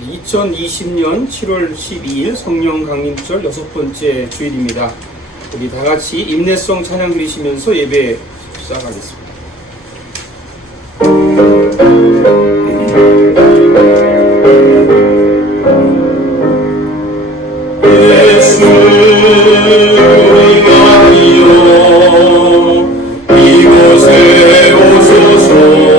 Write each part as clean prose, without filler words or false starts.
2020년 7월 12일 성령 강림절 6번째 주일입니다. 우리 다 같이 인내성 찬양 드리시면서 예배 시작하겠습니다. 이곳에 오소서.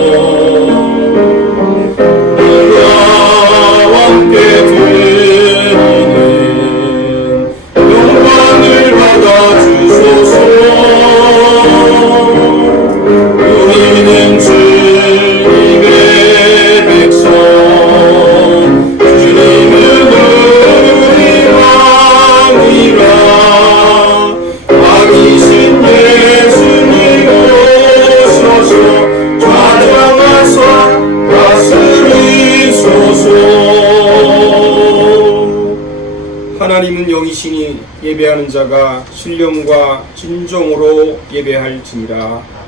하나님은 영이시니 예배하는 자가 신령과 진정으로 예배할지니라.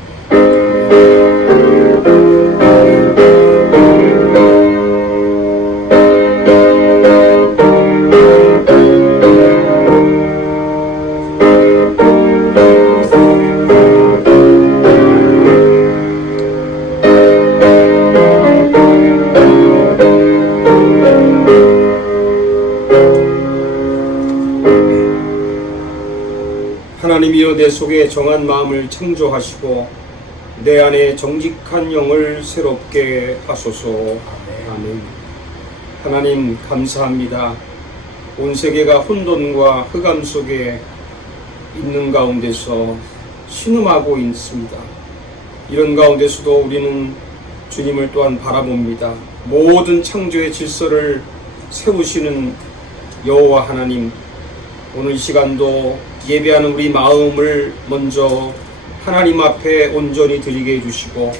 하나님이여, 내 속에 정한 마음을 창조하시고 내 안에 정직한 영을 새롭게 하소서. 아멘. 하나님 감사합니다. 온 세계가 혼돈과 흑암 속에 있는 가운데서 신음하고 있습니다. 이런 가운데서도 우리는 주님을 또한 바라봅니다. 모든 창조의 질서를 세우시는 여호와 하나님, 오늘 이 시간도 예배하는 우리 마음을 먼저 하나님 앞에 온전히 드리게 해주시고,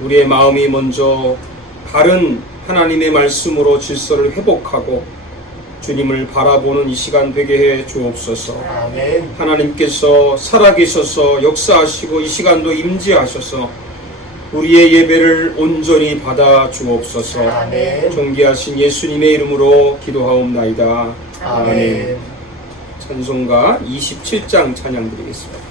우리의 마음이 먼저 바른 하나님의 말씀으로 질서를 회복하고 주님을 바라보는 이 시간 되게 해 주옵소서. 하나님께서 살아계셔서 역사하시고 이 시간도 임재하셔서 우리의 예배를 온전히 받아 주옵소서. 존귀하신 예수님의 이름으로 기도하옵나이다. 아멘. 찬송가 27장 찬양 드리겠습니다.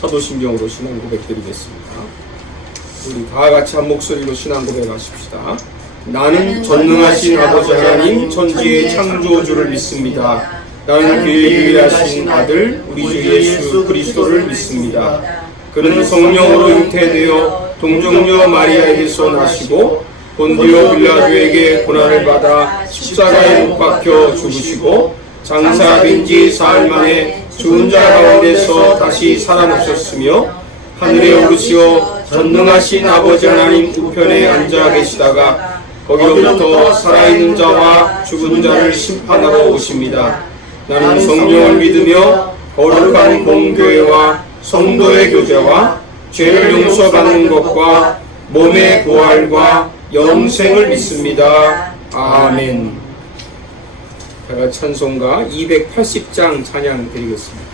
사도신경으로 신앙 고백드리겠습니다. 우리 다 같이 한 목소리로 신앙 고백하십시다. 나는 전능하신 아버지 하나님 천지의 창조주를 믿습니다. 나는 그의 유일하신 아들 우리 주 예수 그리스도를 믿습니다. 그는 성령으로 잉태되어 동정녀 마리아에게서 나시고 본디오 빌라도에게 고난을 받아 십자가에 못 박혀 죽으시고 장사된 지 사흘 만에 죽은 자 가운데서 다시 살아나셨으며 하늘에 오르시어 전능하신 아버지 하나님 우편에 앉아 계시다가 거기로부터 살아있는 자와 죽은 자를 심판하러 오십니다. 나는 성령을 믿으며 거룩한 공교회와 성도의 교제와 죄를 용서받는 것과 몸의 부활과 영생을 믿습니다. 아멘. 제가 찬송가 280장 찬양 드리겠습니다.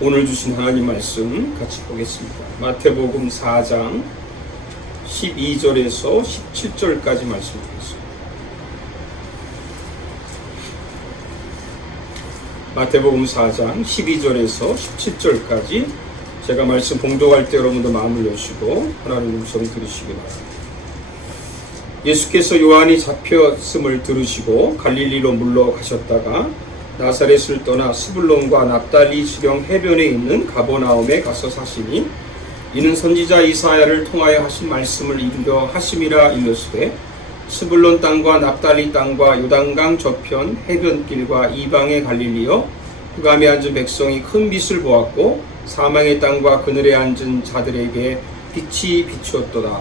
오늘 주신 하나님 말씀 같이 보겠습니다. 마태복음 4장 12절에서 17절까지 말씀드리겠습니다. 마태복음 4장 12절에서 17절까지 제가 말씀 봉독할 때 여러분도 마음을 여시고 하나님 음성 들으시기 바랍니다. 예수께서 요한이 잡혔음을 들으시고 갈릴리로 물러가셨다가 나사렛을 떠나 스불론과 납달리 지경 해변에 있는 가버나움에 가서 사시니 이는 선지자 이사야를 통하여 하신 말씀을 이루려 하심이라 일렀으되 스불론 땅과 납달리 땅과 요단강 저편 해변길과 이방의 갈릴리여 흑암에 앉은 백성이 큰 빛을 보았고 사망의 땅과 그늘에 앉은 자들에게 빛이 비추었도다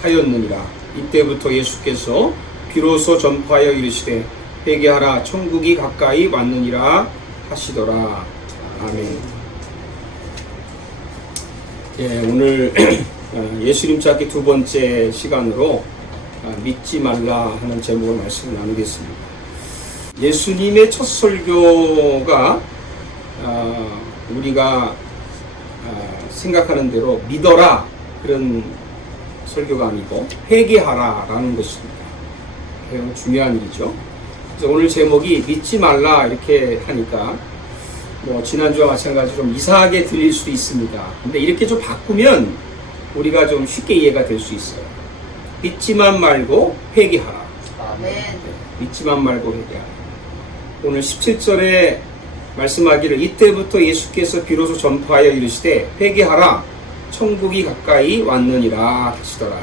하였느니라. 이때부터 예수께서 비로소 전파하여 이르시되 회개하라 천국이 가까이 왔느니라 하시더라. 아멘. 예, 오늘 예수님 찾기 두 번째 시간으로 믿지 말라 하는 제목의 말씀을 나누겠습니다. 예수님의 첫 설교가 우리가 생각하는 대로 믿어라 그런 설교가 아니고 회개하라 라는 것입니다. 매우 중요한 일이죠. 그래서 오늘 제목이 믿지 말라 이렇게 하니까 뭐 지난주와 마찬가지로 좀 이상하게 들릴 수도 있습니다. 근데 이렇게 좀 바꾸면 우리가 좀 쉽게 이해가 될 수 있어요. 믿지만 말고 회개하라. 아멘. 믿지만 말고 회개하라. 오늘 17절에 말씀하기를 이때부터 예수께서 비로소 전파하여 이르시되 회개하라 천국이 가까이 왔느니라 하시더라.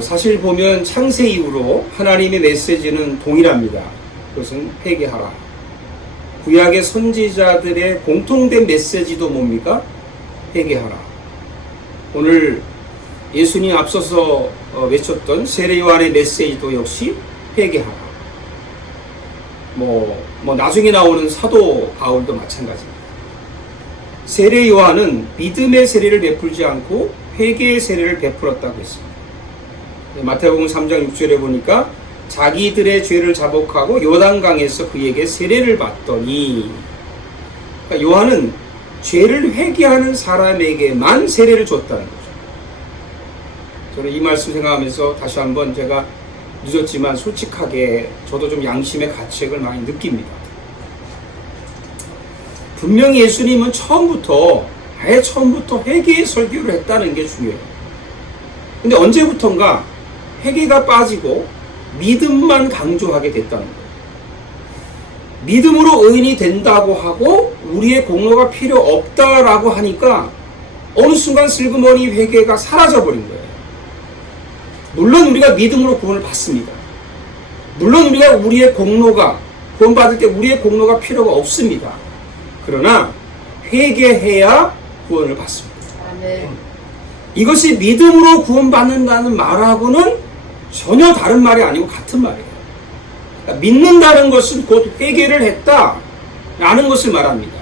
사실 보면 창세 이후로 하나님의 메시지는 동일합니다. 그것은 회개하라. 구약의 선지자들의 공통된 메시지도 뭡니까? 회개하라. 오늘 예수님 앞서서 외쳤던 세례 요한의 메시지도 역시 회개하라. 나중에 나오는 사도 바울도 마찬가지입니다. 세례 요한은 믿음의 세례를 베풀지 않고 회개의 세례를 베풀었다고 했습니다. 마태복음 3장 6절에 보니까 자기들의 죄를 자복하고 요단강에서 그에게 세례를 받더니, 그러니까 요한은 죄를 회개하는 사람에게만 세례를 줬다는 거죠. 저는 이 말씀 생각하면서 다시 한번 제가 늦었지만 솔직하게 저도 좀 양심의 가책을 많이 느낍니다. 분명히 예수님은 아예 처음부터 회개의 설교를 했다는 게 중요해요. 근데 언제부턴가 회개가 빠지고 믿음만 강조하게 됐다는 거예요. 믿음으로 의인이 된다고 하고 우리의 공로가 필요 없다라고 하니까 어느 순간 슬그머니 회개가 사라져버린 거예요. 물론 우리가 믿음으로 구원을 받습니다. 물론 우리가 우리의 공로가 구원받을 때 우리의 공로가 필요가 없습니다. 그러나 회개해야 구원을 받습니다. 아멘. 이것이 믿음으로 구원받는다는 말하고는 전혀 다른 말이 아니고 같은 말이에요. 그러니까 믿는다는 것은 곧 회개를 했다라는 것을 말합니다.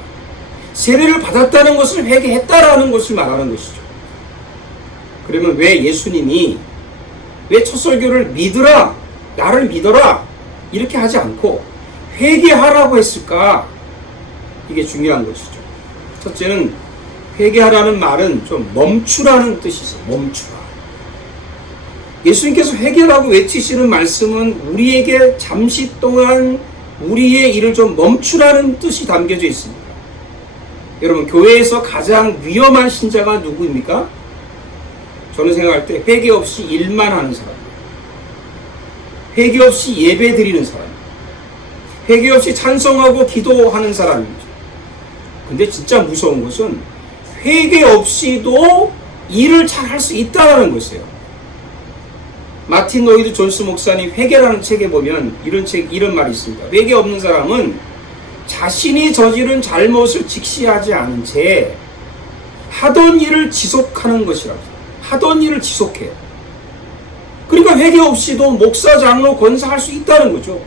세례를 받았다는 것을 회개했다라는 것을 말하는 것이죠. 그러면 왜 예수님이 왜 첫 설교를 믿으라, 나를 믿어라 이렇게 하지 않고 회개하라고 했을까? 이게 중요한 것이죠. 첫째는 회개하라는 말은 좀 멈추라는 뜻이 있어요. 멈추라. 예수님께서 회개라고 외치시는 말씀은 우리에게 잠시 동안 우리의 일을 좀 멈추라는 뜻이 담겨져 있습니다. 여러분, 교회에서 가장 위험한 신자가 누구입니까? 저는 생각할 때 회개 없이 일만 하는 사람, 회개 없이 예배 드리는 사람, 회개 없이 찬송하고 기도하는 사람입니다. 근데 진짜 무서운 것은 회개 없이도 일을 잘 할 수 있다는 것이에요. 마틴 로이드 존스 목사님 회개라는 책에 보면 이런 말이 있습니다. 회개 없는 사람은 자신이 저지른 잘못을 직시하지 않은 채 하던 일을 지속하는 것이라고. 하던 일을 지속해요. 그러니까 회개 없이도 목사, 장로, 권사 할 수 있다는 거죠.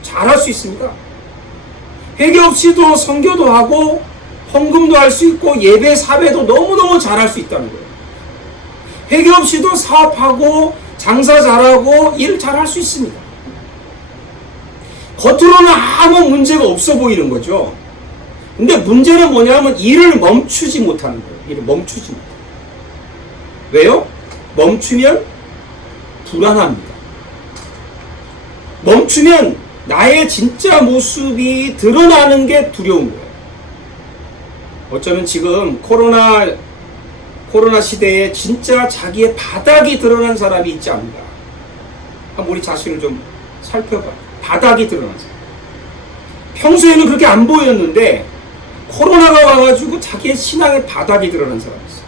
잘할 수 있습니다. 회개 없이도 선교도 하고 헌금도 할 수 있고 예배, 사배도 너무너무 잘할 수 있다는 거예요. 회개 없이도 사업하고 장사 잘하고 일 잘할 수 있습니다. 겉으로는 아무 문제가 없어 보이는 거죠. 근데 문제는 뭐냐면 일을 멈추지 못하는 거예요. 일을 멈추지 못해요. 왜요? 멈추면 불안합니다. 멈추면 나의 진짜 모습이 드러나는 게 두려운 거예요. 어쩌면 지금 코로나 시대에 진짜 자기의 바닥이 드러난 사람이 있지 않은가. 한번 우리 자신을 좀 살펴봐. 바닥이 드러난 사람. 평소에는 그렇게 안 보였는데 코로나가 와가지고 자기의 신앙의 바닥이 드러난 사람이 있어요.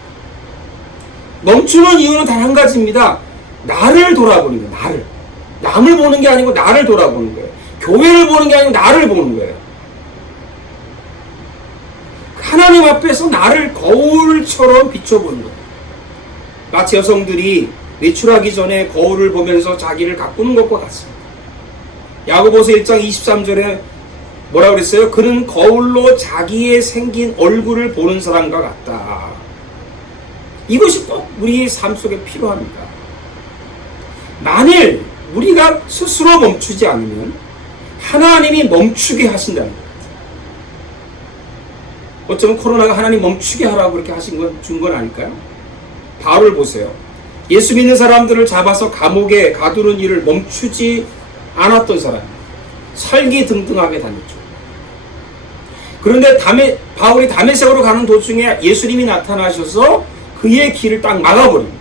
멈추는 이유는 단 한 가지입니다. 나를 돌아보는 거예요. 나를. 남을 보는 게 아니고 나를 돌아보는 거예요. 교회를 보는 게 아니고 나를 보는 거예요. 하나님 앞에서 나를 거울처럼 비춰보는 거예요. 마치 여성들이 외출하기 전에 거울을 보면서 자기를 가꾸는 것과 같습니다. 야고보서 1장 23절에 뭐라고 그랬어요? 그는 거울로 자기의 생긴 얼굴을 보는 사람과 같다. 이것이 꼭 우리의 삶 속에 필요합니다. 만일 우리가 스스로 멈추지 않으면 하나님이 멈추게 하신다는 거예요. 어쩌면 코로나가 하나님 멈추게 하라고 그렇게 준 건 아닐까요? 바울을 보세요. 예수 믿는 사람들을 잡아서 감옥에 가두는 일을 멈추지 않았던 사람, 설기등등하게 다녔죠. 그런데 바울이 다메섹으로 가는 도중에 예수님이 나타나셔서 그의 길을 딱 막아버립니다.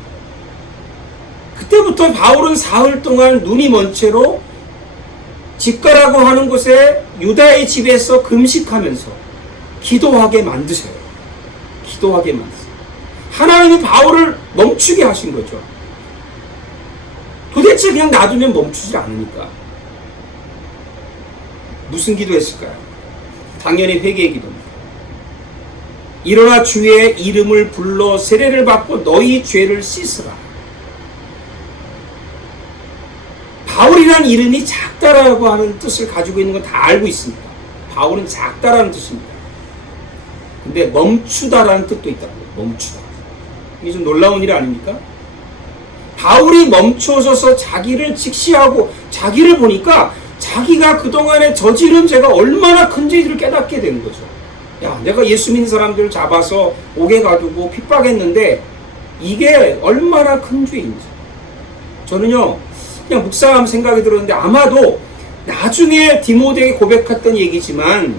그때부터 바울은 사흘 동안 눈이 먼 채로 집가라고 하는 곳에 유다의 집에서 금식하면서 기도하게 만드세요. 기도하게 만드세요. 하나님이 바울을 멈추게 하신 거죠. 도대체 그냥 놔두면 멈추지 않으니까. 무슨 기도했을까요? 당연히 회개의 기도입니다. 일어나 주의 이름을 불러 세례를 받고 너희 죄를 씻으라. 바울이라는 이름이 작다라고 하는 뜻을 가지고 있는 건 다 알고 있습니다. 바울은 작다라는 뜻입니다. 근데 멈추다라는 뜻도 있다는 거예요. 멈추다. 이게 좀 놀라운 일 아닙니까? 바울이 멈춰서서 자기를 직시하고 자기를 보니까 자기가 그동안에 저지른 죄가 얼마나 큰지를 깨닫게 되는 거죠. 야, 내가 예수 믿는 사람들을 잡아서 옥에 가두고 핍박했는데 이게 얼마나 큰 죄인지. 저는요, 그냥 묵상하면 생각이 들었는데 아마도 나중에 디모데에게 고백했던 얘기지만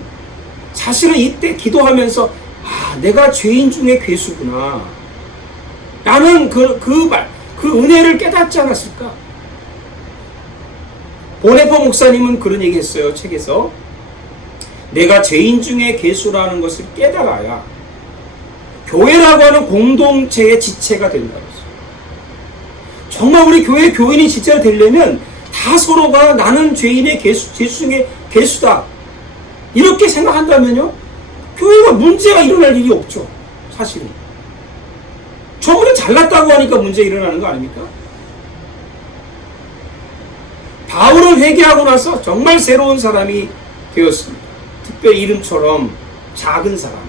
사실은 이때 기도하면서 내가 죄인 중에 괴수구나 라는 그 은혜를 깨닫지 않았을까? 보네포 목사님은 그런 얘기 했어요. 책에서 내가 죄인 중에 괴수라는 것을 깨달아야 교회라고 하는 공동체의 지체가 된다고 했어요. 정말 우리 교회 교인이 지체가 되려면 다 서로가 나는 죄인의 죄수 중에 괴수다 이렇게 생각한다면요, 교회가 문제가 일어날 일이 없죠. 사실은 저분이 잘났다고 하니까 문제 일어나는 거 아닙니까? 바울은 회개하고 나서 정말 새로운 사람이 되었습니다. 특별히 이름처럼 작은 사람,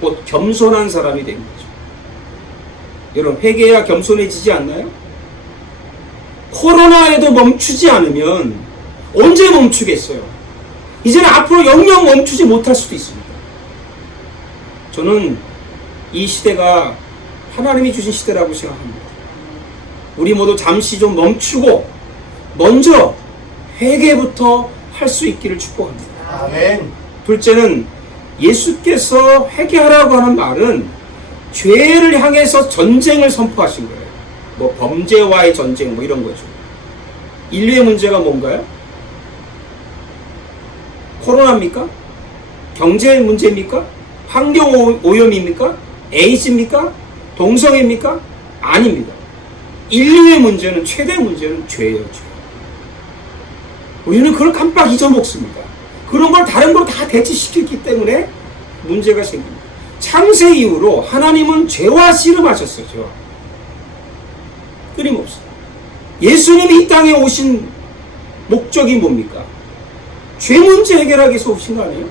곧 겸손한 사람이 된 거죠. 여러분, 회개해야 겸손해지지 않나요? 코로나에도 멈추지 않으면 언제 멈추겠어요? 이제는 앞으로 영영 멈추지 못할 수도 있습니다. 저는 이 시대가 하나님이 주신 시대라고 생각합니다. 우리 모두 잠시 좀 멈추고 먼저 회개부터 할 수 있기를 축복합니다. 아멘. 둘째는 예수께서 회개하라고 하는 말은 죄를 향해서 전쟁을 선포하신 거예요. 뭐 범죄와의 전쟁 뭐 이런 거죠. 인류의 문제가 뭔가요? 코로나입니까? 경제 문제입니까? 환경 오염입니까? 에이즈입니까? 동성입니까? 아닙니다. 인류의 문제는, 최대 문제는 죄예요. 죄. 우리는 그걸 깜빡 잊어먹습니다. 그런 걸 다른 걸 다 대치시켰기 때문에 문제가 생깁니다. 창세 이후로 하나님은 죄와 씨름하셨어요. 죄와. 끊임없어요. 예수님이 이 땅에 오신 목적이 뭡니까? 죄 문제 해결하기 위해서 오신 거 아니에요?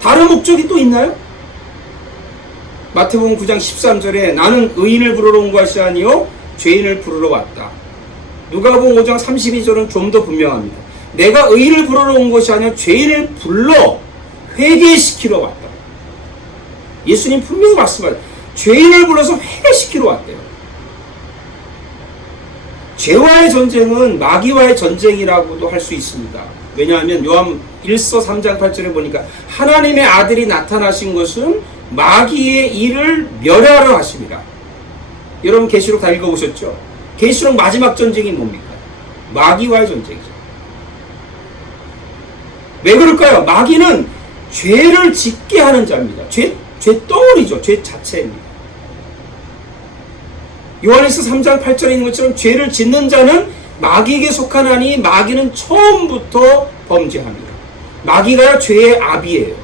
다른 목적이 또 있나요? 마태복음 9장 13절에 나는 의인을 부르러 온 것이 아니요 죄인을 부르러 왔다. 누가복음 5장 32절은 좀 더 분명합니다. 내가 의인을 부르러 온 것이 아니라 죄인을 불러 회개시키러 왔다. 예수님 분명히 말씀하세요. 죄인을 불러서 회개시키러 왔대요. 죄와의 전쟁은 마귀와의 전쟁이라고도 할 수 있습니다. 왜냐하면 요한 1서 3장 8절에 보니까 하나님의 아들이 나타나신 것은 마귀의 일을 멸하러 하십니다. 여러분 계시록 다 읽어보셨죠? 계시록 마지막 전쟁이 뭡니까? 마귀와의 전쟁이죠. 왜 그럴까요? 마귀는 죄를 짓게 하는 자입니다. 죄 덩어리죠. 죄 자체입니다. 요한일서 3장 8절에 있는 것처럼 죄를 짓는 자는 마귀에게 속하나니 마귀는 처음부터 범죄합니다. 마귀가 죄의 아비예요.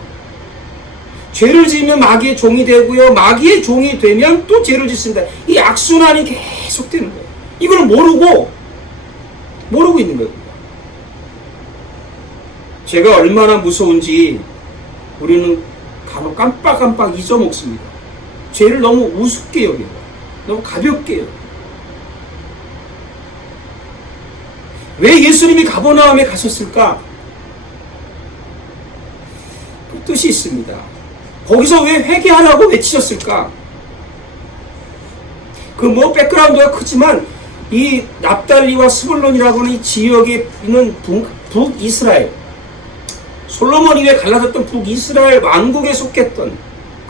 죄를 지으면 마귀의 종이 되고요. 마귀의 종이 되면 또 죄를 짓습니다. 이 악순환이 계속되는 거예요. 이걸 모르고 있는 거예요. 죄가 얼마나 무서운지 우리는 간혹 깜빡 잊어먹습니다. 죄를 너무 우습게 여겨요. 너무 가볍게 여겨요. 왜 예수님이 가버나움에 가셨을까? 그 뜻이 있습니다. 거기서 왜 회개하라고 외치셨을까? 그 뭐 백그라운드가 크지만 이 납달리와 스불론이라고 하는 이 지역에 있는 북이스라엘, 솔로몬 이후에 갈라졌던 북이스라엘 왕국에 속했던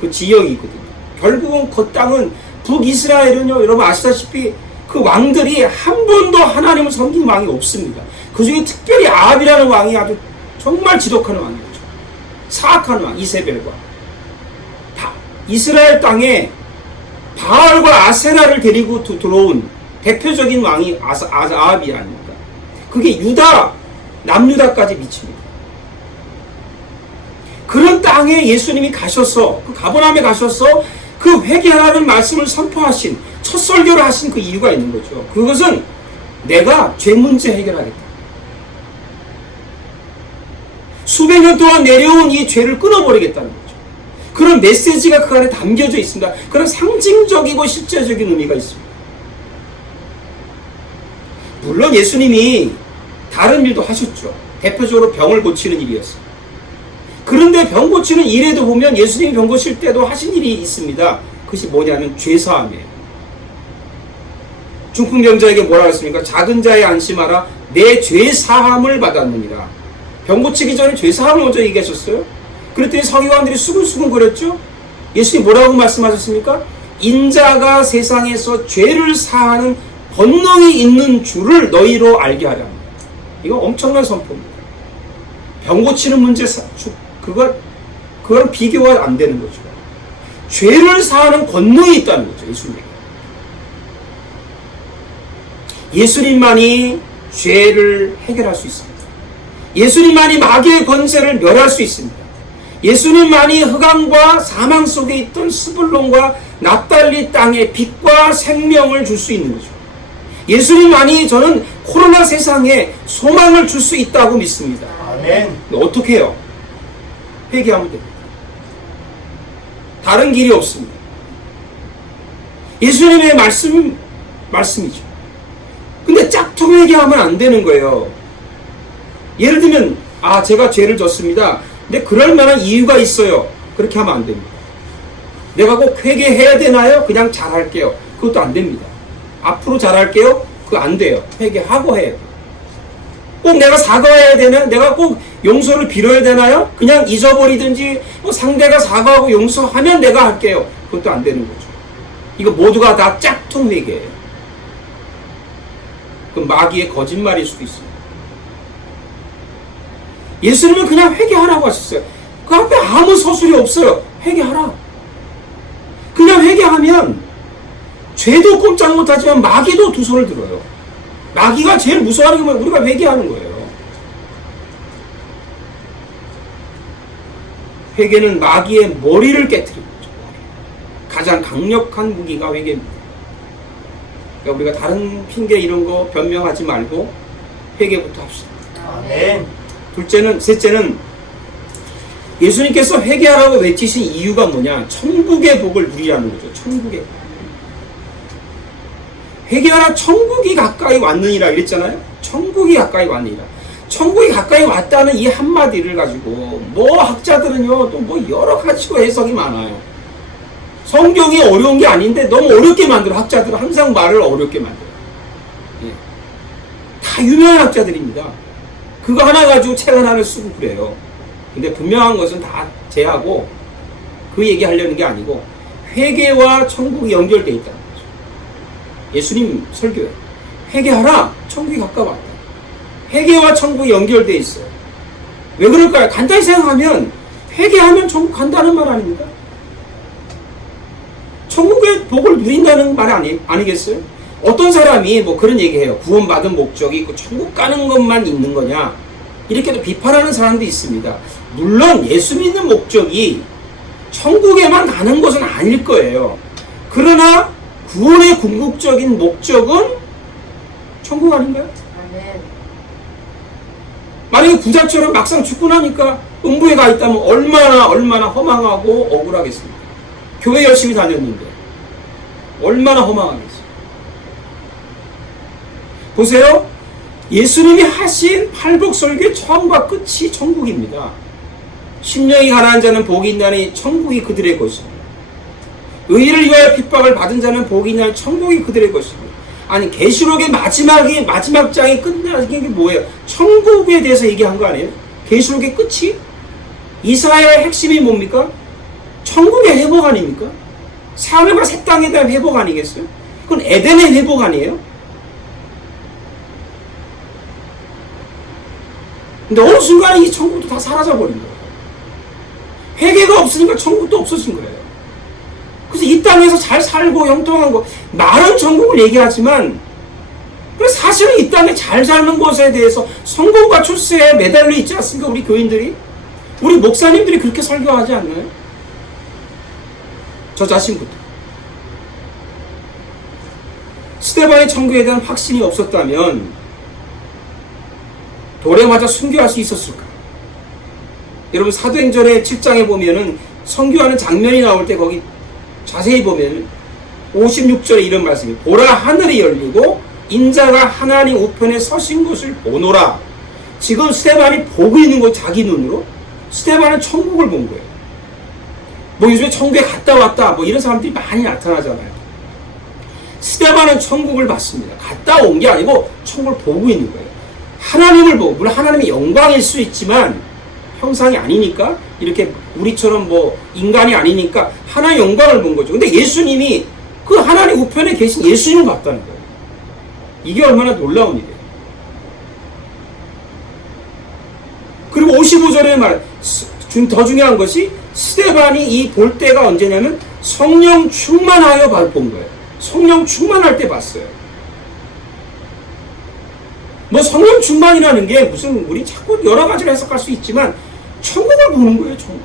그 지역이거든요. 결국은 그 땅은 북이스라엘은요, 여러분 아시다시피 그 왕들이 한 번도 하나님을 섬긴 왕이 없습니다. 그 중에 특별히 아합이라는 왕이 아주 정말 지독한 왕이죠. 사악한 왕 이세벨과 이스라엘 땅에 바알과 아세라를 데리고 들어온 대표적인 왕이 아합이 아닙니까? 그게 남유다까지 미칩니다. 그런 땅에 예수님이 가셔서 그 가버나움에 가셔서 그 회개하라는 말씀을 선포하신 첫 설교를 하신 그 이유가 있는 거죠. 그것은 내가 죄 문제 해결하겠다. 수백 년 동안 내려온 이 죄를 끊어버리겠다는 거죠. 그런 메시지가 그 안에 담겨져 있습니다. 그런 상징적이고 실제적인 의미가 있습니다. 물론 예수님이 다른 일도 하셨죠. 대표적으로 병을 고치는 일이었어요. 그런데 병 고치는 일에도 보면 예수님이 병 고칠 때도 하신 일이 있습니다. 그것이 뭐냐면 죄사함이에요. 중풍병자에게 뭐라고 했습니까? 작은 자에 안심하라. 내 죄사함을 받았느니라. 병 고치기 전에 죄사함을 먼저 얘기하셨어요. 그랬더니 서기관들이 수근수근거렸죠. 예수님이 뭐라고 말씀하셨습니까? 인자가 세상에서 죄를 사하는 권능이 있는 줄을 너희로 알게 하라. 이거 엄청난 선포입니다. 병 고치는 문제, 그건 비교가 안 되는 거죠. 죄를 사하는 권능이 있다는 거죠, 예수님에게. 예수님만이 죄를 해결할 수 있습니다. 예수님만이 마귀의 권세를 멸할 수 있습니다. 예수님만이 흑암과 사망 속에 있던 스불론과 납달리 땅에 빛과 생명을 줄 수 있는 거죠. 예수님만이 저는 코로나 세상에 소망을 줄 수 있다고 믿습니다. 아멘. 어떻게 해요? 회개하면 됩니다. 다른 길이 없습니다. 예수님의 말씀이죠. 근데 짝퉁 회개하면 안 되는 거예요. 예를 들면 제가 죄를 졌습니다. 근데 그럴 만한 이유가 있어요. 그렇게 하면 안 됩니다. 내가 꼭 회개해야 되나요? 그냥 잘할게요. 그것도 안 됩니다. 앞으로 잘할게요? 그거 안 돼요. 회개하고 해야 돼요. 꼭 내가 사과해야 되나요? 내가 꼭 용서를 빌어야 되나요? 그냥 잊어버리든지 상대가 사과하고 용서하면 내가 할게요. 그것도 안 되는 거죠. 이거 모두가 다 짝퉁 회개예요. 그 마귀의 거짓말일 수도 있습니다. 예수님은 그냥 회개하라고 하셨어요. 그 앞에 아무 서술이 없어요. 회개하라. 그냥 회개하면 죄도 꼼짝 못하지만 마귀도 두 손을 들어요. 마귀가 제일 무서워하는 게 뭐예요? 우리가 회개하는 거예요. 회개는 마귀의 머리를 깨트리는 거죠. 가장 강력한 무기가 회개입니다. 그러니까 우리가 다른 핑계 이런 거 변명하지 말고 회개부터 합시다. 아멘. 셋째는 예수님께서 회개하라고 외치신 이유가 뭐냐? 천국의 복을 누리라는 거죠. 천국의 복. 회개하라 천국이 가까이 왔느니라 이랬잖아요. 천국이 가까이 왔느니라. 천국이 가까이 왔다는 이 한마디를 가지고 학자들은요 또 여러 가지로 해석이 많아요. 성경이 어려운 게 아닌데 너무 어렵게 만들어. 학자들은 항상 말을 어렵게 만들어요. 예. 다 유명한 학자들입니다. 그거 하나 가지고 책 하나를 쓰고 그래요. 근데 분명한 것은 다 제하고 그 얘기하려는 게 아니고 회개와 천국이 연결되어 있다는 거죠. 예수님 설교에 회개하라 천국이 가까웠다. 회개와 천국이 연결되어 있어요. 왜 그럴까요? 간단히 생각하면 회개하면 천국 간다는 말 아닙니까? 천국의 복을 누린다는 말 아니겠어요? 어떤 사람이 그런 얘기해요. 구원받은 목적이 있고 천국 가는 것만 있는 거냐? 이렇게도 비판하는 사람도 있습니다. 물론 예수 믿는 목적이 천국에만 가는 것은 아닐 거예요. 그러나 구원의 궁극적인 목적은 천국 아닌가요? 아멘. 만약에 부자처럼 막상 죽고 나니까 음부에 가 있다면 얼마나 허망하고 억울하겠습니까? 교회 열심히 다녔는데 얼마나 허망하겠어요. 보세요. 예수님이 하신 팔복설교의 처음과 끝이 천국입니다. 심령이 가난한 자는 복이 있나니 천국이 그들의 것입니다. 의를 위하여 핍박을 받은 자는 복이 있나니 천국이 그들의 것입니다. 아니 계시록의 마지막 장이 끝나는 게 뭐예요? 천국에 대해서 얘기한 거 아니에요? 계시록의 끝이? 이사야의 핵심이 뭡니까? 천국의 회복 아닙니까? 사람과 새 땅에 대한 회복 아니겠어요? 그건 에덴의 회복 아니에요? 근데 어느 순간에 이 천국도 다 사라져버린 거예요. 회개가 없으니까 천국도 없어진 거예요. 그래서 이 땅에서 잘 살고 형통한 거, 말은 천국을 얘기하지만 사실은 이 땅에 잘 사는 것에 대해서 성공과 출세에 매달려 있지 않습니까? 우리 교인들이? 우리 목사님들이 그렇게 설교하지 않나요? 저 자신부터. 스데반의 천국에 대한 확신이 없었다면 돌에 맞아 순교할 수 있었을까? 여러분 사도행전의 7장에 보면은 선교하는 장면이 나올 때 거기 자세히 보면 56절에 이런 말씀이 보라 하늘이 열리고 인자가 하나님 우편에 서신 것을 보노라. 지금 스데반이 보고 있는 거 자기 눈으로 스데반은 천국을 본 거예요. 뭐 요즘에 천국에 갔다 왔다 뭐 이런 사람들이 많이 나타나잖아요. 스데반은 천국을 봤습니다. 갔다 온 게 아니고 천국을 보고 있는 거예요. 하나님을 보고, 물론 하나님의 영광일 수 있지만 형상이 아니니까 이렇게 우리처럼 뭐 인간이 아니니까 하나님의 영광을 본 거죠. 근데 예수님이 그 하나님 우편에 계신 예수님을 봤다는 거예요. 이게 얼마나 놀라운 일이에요. 그리고 55절에 말, 더 중요한 것이 스데반이 이 볼 때가 언제냐면 성령 충만하여 본 거예요. 성령 충만할 때 봤어요. 뭐 성령 충만이라는 게 무슨 우리 자꾸 여러 가지로 해석할 수 있지만 천국을 보는 거예요. 천국.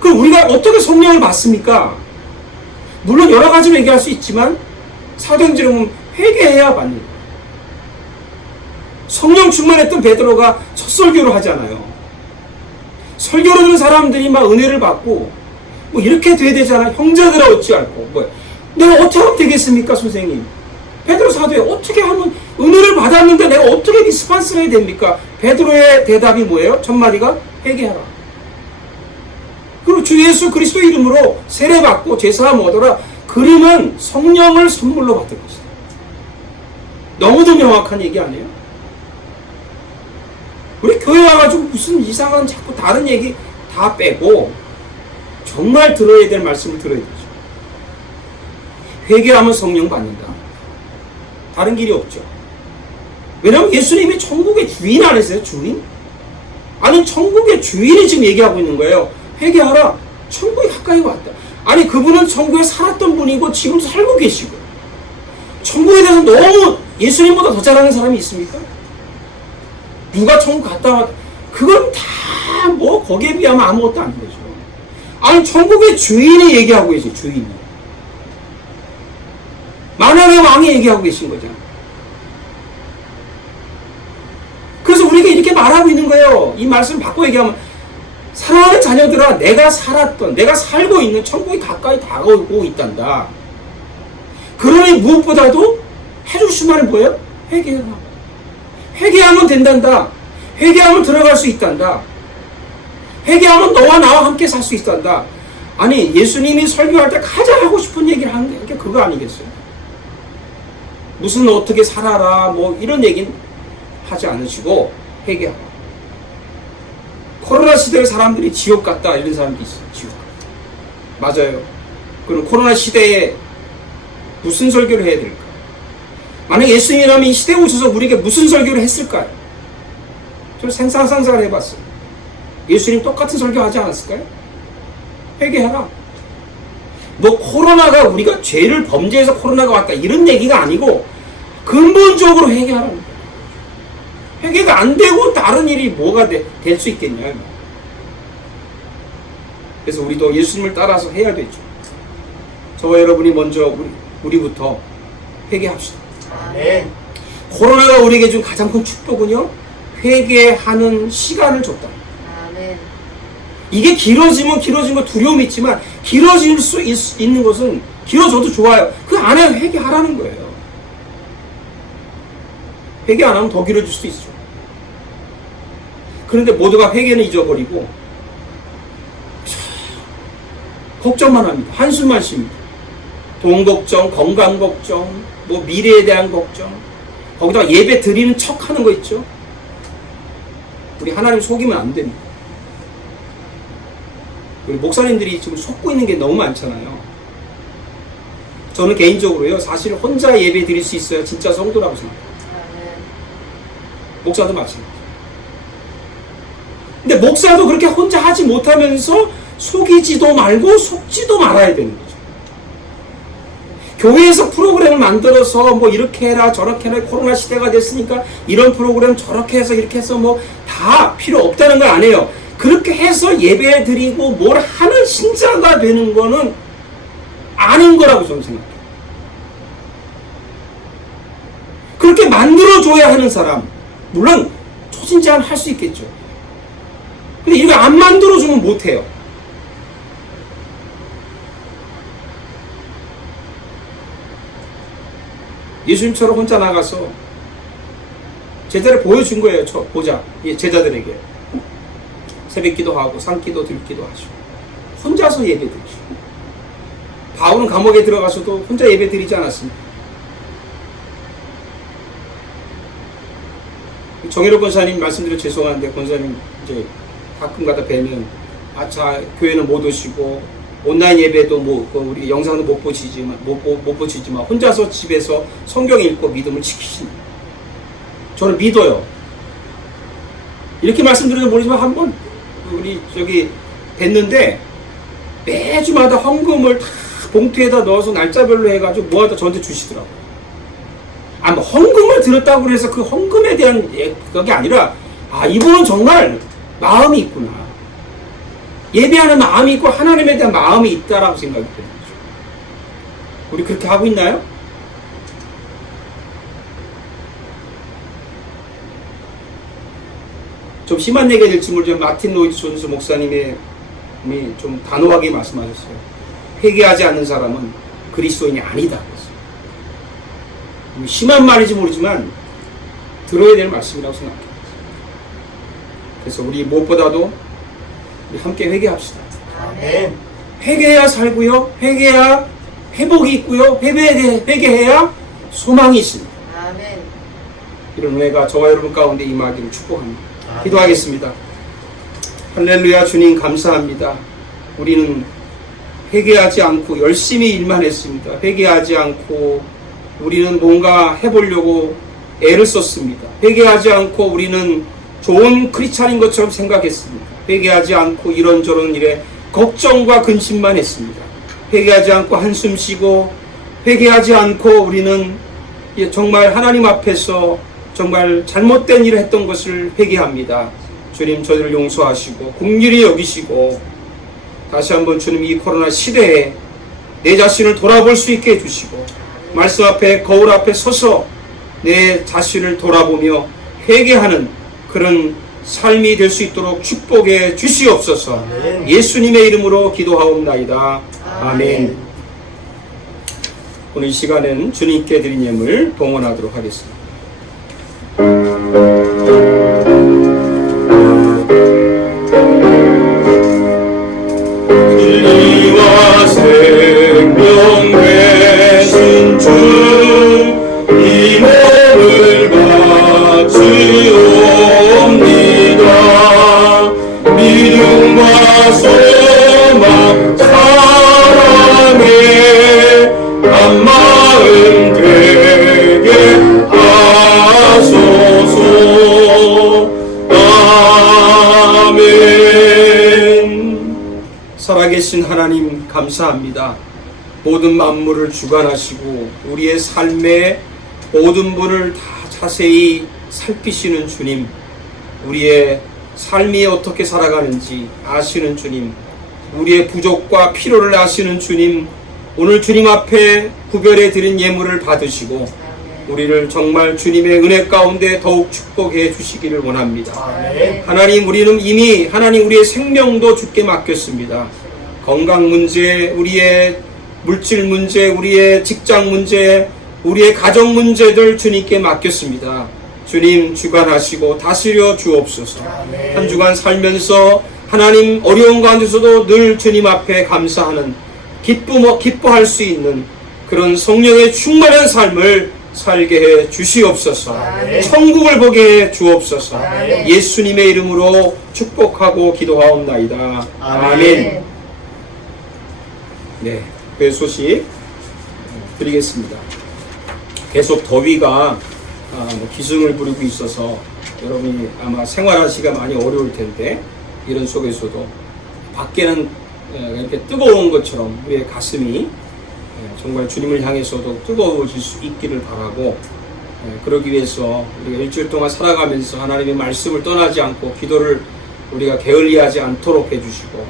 그럼 우리가 어떻게 성령을 받습니까? 물론 여러 가지로 얘기할 수 있지만 사도행전에 보면 회개해야 받는 거예요. 성령 충만했던 베드로가 첫 설교를 하잖아요. 설교를 듣는 사람들이 막 은혜를 받고 뭐 이렇게 돼야 되잖아. 형제들아 어찌할꼬. 뭐 내가 어떻게 하면 되겠습니까, 선생님? 베드로 사도에 어떻게 하면 은혜를 받았는데 내가 어떻게 리스판스를 해야 됩니까? 베드로의 대답이 뭐예요? 첫 마디가 회개하라. 그리고 주 예수 그리스도 이름으로 세례받고 제사함 얻어라. 그림은 성령을 선물로 받을 것이다. 너무도 명확한 얘기 아니에요? 우리 교회 와가지고 무슨 이상한 자꾸 다른 얘기 다 빼고 정말 들어야 될 말씀을 들어야 되죠. 회개하면 성령 받는다. 다른 길이 없죠. 왜냐하면 예수님이 천국의 주인 아니세요? 주인? 아니 천국의 주인이 지금 얘기하고 있는 거예요. 회개하라. 천국이 가까이 왔다. 아니 그분은 천국에 살았던 분이고 지금 살고 계시고 천국에 대해서 너무 예수님보다 더 잘하는 사람이 있습니까? 누가 천국 갔다 왔다. 그건 다 뭐 거기에 비하면 아무것도 아닌 거죠. 아니 천국의 주인이 얘기하고 계세요. 주인이. 만왕의 왕이 얘기하고 계신 거잖아요. 그래서 우리가 이렇게 말하고 있는 거예요. 이 말씀을 바꿔 얘기하면 사랑하는 자녀들아 내가 살았던 내가 살고 있는 천국이 가까이 다가오고 있단다. 그러니 무엇보다도 해줄 수 말은 뭐예요? 회개해라. 회개하면 된단다. 회개하면 들어갈 수 있단다. 회개하면 너와 나와 함께 살 수 있단다. 아니 예수님이 설교할 때 가장 하고 싶은 얘기를 하는 게 그거 아니겠어요? 무슨 어떻게 살아라 뭐 이런 얘기는 하지 않으시고 회개하라. 코로나 시대에 사람들이 지옥 같다 이런 사람도 있어요. 지옥 같다. 맞아요. 그럼 코로나 시대에 무슨 설교를 해야 될까? 만약 예수님이라면 이 시대에 오셔서 우리에게 무슨 설교를 했을까요? 좀 상상을 해봤어요. 예수님 똑같은 설교 하지 않았을까요? 회개하라. 뭐 코로나가 우리가 죄를 범죄해서 코로나가 왔다 이런 얘기가 아니고 근본적으로 회개하라는 거예요. 회개가 안 되고 다른 일이 뭐가 될 수 있겠냐. 그래서 우리도 예수님을 따라서 해야 되죠. 저와 여러분이 먼저 우리부터 회개합시다. 네. 코로나가 우리에게 준 가장 큰 축복은요, 회개하는 시간을 줬다. 아멘. 이게 길어지면 길어진 거 두려움이 있지만 길어질 수 있는 것은 길어져도 좋아요. 그 안에 회개하라는 거예요. 회개 안 하면 더 길어질 수도 있죠. 그런데 모두가 회개는 잊어버리고 걱정만 합니다. 한숨만 쉽니다. 돈 걱정, 건강 걱정, 뭐 미래에 대한 걱정, 거기다가 예배 드리는 척 하는 거 있죠. 우리 하나님 속이면 안 됩니다. 우리 목사님들이 지금 속고 있는 게 너무 많잖아요. 저는 개인적으로요, 사실 혼자 예배 드릴 수 있어야 진짜 성도라고 생각해요. 목사도 마찬가지. 근데 목사도 그렇게 혼자 하지 못하면서 속이지도 말고 속지도 말아야 되는 거죠. 교회에서 프로그램을 만들어서 뭐 이렇게 해라 저렇게 해라, 코로나 시대가 됐으니까 이런 프로그램 저렇게 해서 이렇게 해서 뭐 다 필요 없다는 걸 안 해요. 그렇게 해서 예배 드리고 뭘 하는 신자가 되는 거는 아닌 거라고 저는 생각해요. 그렇게 만들어줘야 하는 사람, 물론 초신자는 할 수 있겠죠. 근데 이거 안 만들어주면 못해요. 예수님처럼 혼자 나가서 제자를 보여준 거예요. 보자, 제자들에게 새벽기도 하고 산기도 들기도 하시고 혼자서 예배 드리시고, 바울은 감옥에 들어가서도 혼자 예배 드리지 않았습니다. 정혜로 권사님 말씀드려 죄송한데, 권사님 이제 가끔가다 뵈면 자 교회는 못 오시고 온라인 예배도 우리 영상도 못 보시지만 혼자서 집에서 성경 읽고 믿음을 지키십니다. 저를 믿어요. 이렇게 말씀드려도 모르지만 한번 우리 저기 뵀는데 매주마다 헌금을 다 봉투에다 넣어서 날짜별로 해가지고 모아다 저한테 주시더라고요. 뭐 헌금을 들었다고 해서 그 헌금에 대한 그게 아니라, 이분은 정말 마음이 있구나. 예배하는 마음이 있고 하나님에 대한 마음이 있다라고 생각이 되는 거죠. 우리 그렇게 하고 있나요? 좀 심한 얘기가 될지 모르지만 마틴 로이드 존스 목사님이 좀 단호하게 말씀하셨어요. 회개하지 않는 사람은 그리스도인이 아니다. 심한 말인지 모르지만 들어야 될 말씀이라고 생각해요. 그래서 우리 무엇보다도 우리 함께 회개합시다. 아멘. 회개해야 살고요, 회개해야 회복이 있고요, 회개해야 소망이 있습니다. 아멘. 이런 은혜가 저와 여러분 가운데 임하기를 축복합니다. 기도하겠습니다. 할렐루야. 주님 감사합니다. 우리는 회개하지 않고 열심히 일만 했습니다. 회개하지 않고 우리는 뭔가 해보려고 애를 썼습니다. 회개하지 않고 우리는 좋은 크리스찬인 것처럼 생각했습니다. 회개하지 않고 이런저런 일에 걱정과 근심만 했습니다. 회개하지 않고 한숨 쉬고, 회개하지 않고 우리는 정말 하나님 앞에서 정말 잘못된 일을 했던 것을 회개합니다. 주님, 저희를 용서하시고 긍휼히 여기시고 다시 한번 주님 이 코로나 시대에 내 자신을 돌아볼 수 있게 해주시고, 말씀 앞에 거울 앞에 서서 내 자신을 돌아보며 회개하는 그런 삶이 될 수 있도록 축복해 주시옵소서. 아멘. 예수님의 이름으로 기도하옵나이다. 아멘. 오늘 이 시간에는 주님께 드린 예물 봉헌하도록 하겠습니다. 진리와 생명 되신 주, 이 몸을 바치옵니다. 믿음과 소망 사랑에 한마음 되게 하소서. 아멘. 살아계신 하나님 감사합니다. 모든 만물을 주관하시고 우리의 삶의 모든 분을 다 자세히 살피시는 주님, 우리의 삶이 어떻게 살아가는지 아시는 주님, 우리의 부족과 필요를 아시는 주님, 오늘 주님 앞에 구별해 드린 예물을 받으시고 우리를 정말 주님의 은혜 가운데 더욱 축복해 주시기를 원합니다. 아멘. 하나님, 우리는 이미 하나님 우리의 생명도 주께 맡겼습니다. 건강 문제, 우리의 물질 문제, 우리의 직장 문제, 우리의 가정 문제들 주님께 맡겼습니다. 주님 주관하시고 다스려 주옵소서. 아멘. 한 주간 살면서 하나님 어려운 가운데서도 늘 주님 앞에 감사하는 기뻐할 수 있는 그런 성령의 충만한 삶을 살게 해 주시옵소서. 아멘. 천국을 보게 해 주옵소서. 아멘. 예수님의 이름으로 축복하고 기도하옵나이다. 아멘. 네, 그 소식 드리겠습니다. 계속 더위가 기승을 부리고 있어서 여러분이 아마 생활하시기가 많이 어려울 텐데, 이런 속에서도 밖에는 이렇게 뜨거운 것처럼 우리의 가슴이 정말 주님을 향해서도 뜨거워질 수 있기를 바라고, 그러기 위해서 우리가 일주일 동안 살아가면서 하나님의 말씀을 떠나지 않고 기도를 우리가 게을리하지 않도록 해주시고,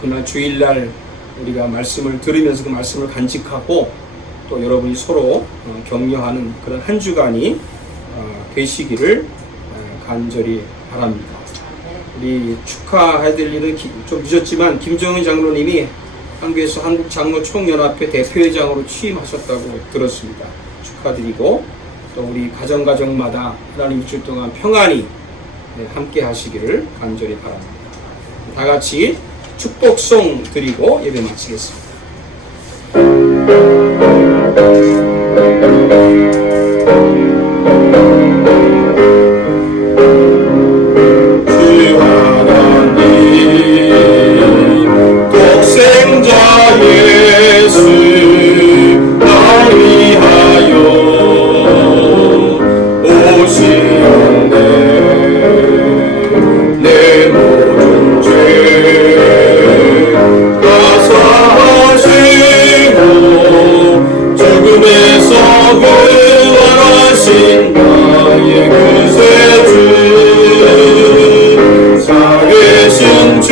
그날 주일날 우리가 말씀을 들으면서 그 말씀을 간직하고, 또 여러분이 서로 격려하는 그런 한 주간이 되시기를 간절히 바랍니다. 우리 축하해야 될 일은 좀 늦었지만 김정은 장로님이 한국에서 한국장로총연합회 대표회장으로 취임하셨다고 들었습니다. 축하드리고, 또 우리 가정마다 하나님 일주일 동안 평안히 함께 하시기를 간절히 바랍니다. 다 같이 축복송 드리고 예배 마치겠습니다. 주 하나님 독생자 예수 날 위하여 오시었네. 내 모든 죄 다 사하시고 죽음에서 부활하신 나의 구세주 살아계신 주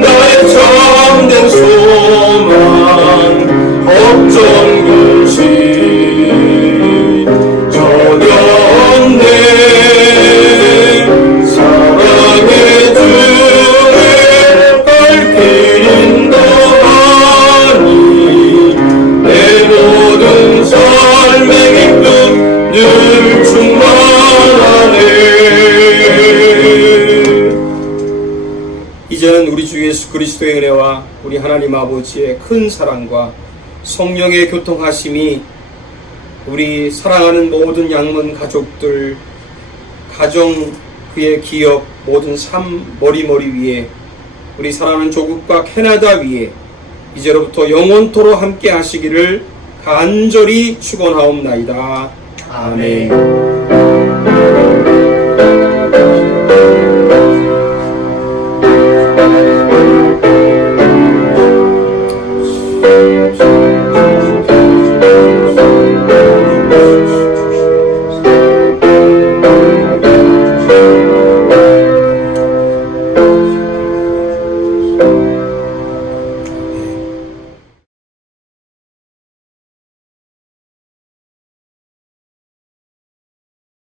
나의 참된 소망 걱정 근심 전혀 없네. 사랑의 주의 발길인 너하니 내 모든 삶의 기쁨 늘 충만하네. 이제는 우리 주 예수 그리스도의 은혜와 우리 하나님 아버지의 큰 사랑과 성령의 교통하심이 우리 사랑하는 모든 양문 가족들, 가정, 그의 기업, 모든 삶 머리머리 위에, 우리 사랑하는 조국과 캐나다 위에 이제로부터 영원토록 함께 하시기를 간절히 축원하옵나이다. 아멘.